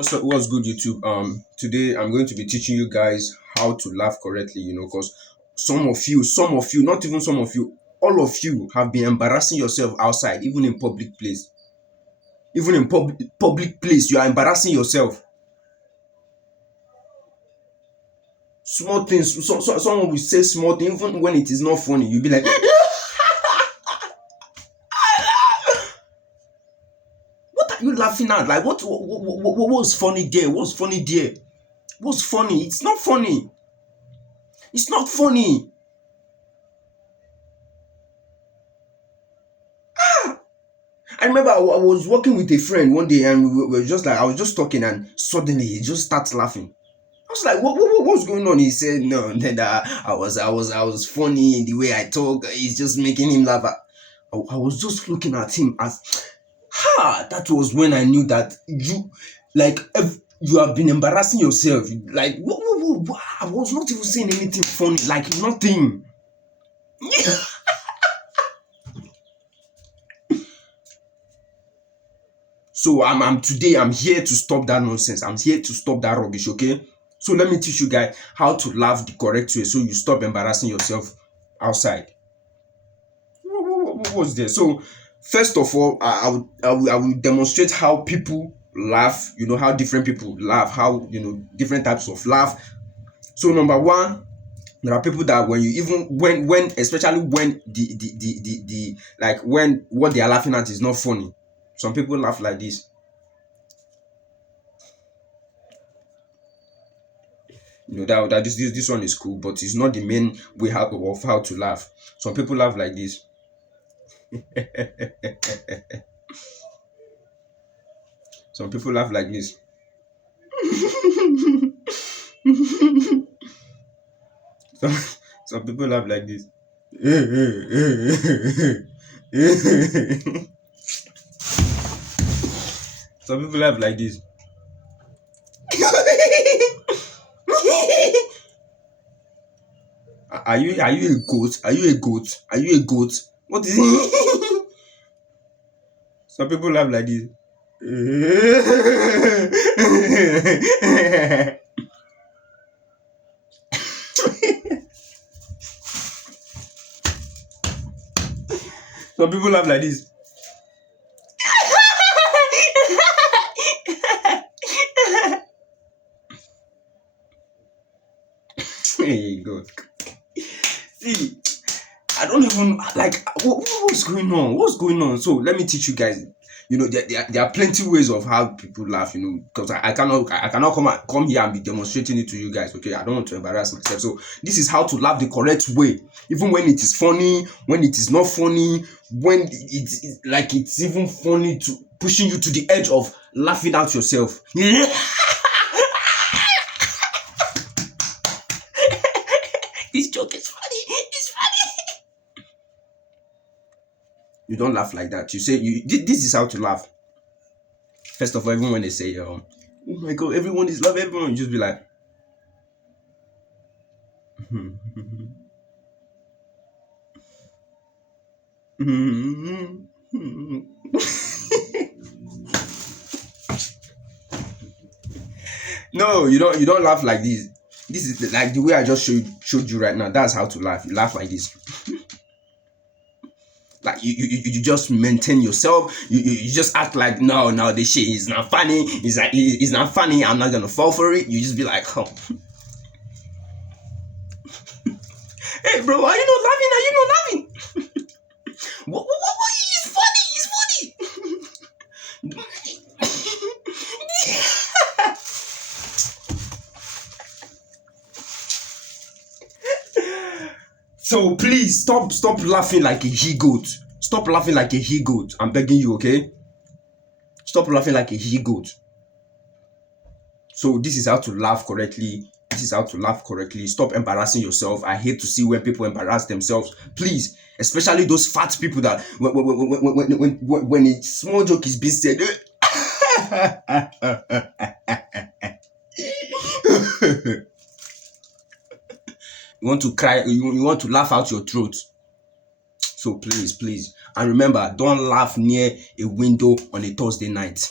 What's good, YouTube? Today I'm going to be teaching you guys how to laugh correctly. Because some of you, not even some of you, all of you have been embarrassing yourself outside, even in public place. Even in public place, you are embarrassing yourself. Small things. Someone will say small thing, even when it is not funny. You'll be like, "What are you laughing at? Like, what was funny there? What's funny there? What's funny? It's not funny. It's not funny." I remember I was working with a friend one day, and we were just like, I was just talking, and suddenly he just starts laughing. I was like, what's going on? He said, no, that I was funny in the way I talk. It's just making him laugh. I was just looking at him as, that was when I knew that you have been embarrassing yourself. Like, I was not even saying anything funny, like nothing. So I'm here to stop that nonsense. I'm here to stop that rubbish, okay? So let me teach you guys how to laugh the correct way so you stop embarrassing yourself outside. What's there? So first of all, I will demonstrate how people laugh, how different people laugh, how different types of laugh. So number one, there are people that when you even when especially when the like when what they are laughing at is not funny. Some people laugh like this. That this one is cool, but it's not the main way of how to laugh. Some people laugh like this. Some people laugh like this. some, some people laugh like this. Some people laugh like this. Are you a goat? Are you a goat? Are you a goat? What is it? Some people laugh like this. Some people laugh like this. Hey God. See, I don't even like what's going on. What's going on? So let me teach you guys. There are plenty ways of how people laugh. Because I cannot come here and be demonstrating it to you guys. Okay, I don't want to embarrass myself. So this is how to laugh the correct way, even when it is funny, when it is not funny, when it's like it's even funny to pushing you to the edge of laughing at yourself. This joke is funny. It's funny. You don't laugh like that. You say this is how to laugh. First of all, even when they say, "Oh my God, everyone is laughing," everyone just be like, no, you don't laugh like this. This is like the way I just showed you right now. That's how to laugh. You laugh like this. Like you just maintain yourself. You just act like no, this shit is not funny. It's not funny. I'm not gonna fall for it. You just be like, oh. Hey bro, are you not laughing? Are you not laughing? What? It's funny. It's funny. So please stop laughing like a he-goat. Stop laughing like a he-goat. I'm begging you, okay? Stop laughing like a he-goat. So this is how to laugh correctly. This is how to laugh correctly. Stop embarrassing yourself. I hate to see when people embarrass themselves. Please, especially those fat people that when a small joke is being said. You want to cry, you want to laugh out your throat. So please. And remember, don't laugh near a window on a Thursday night.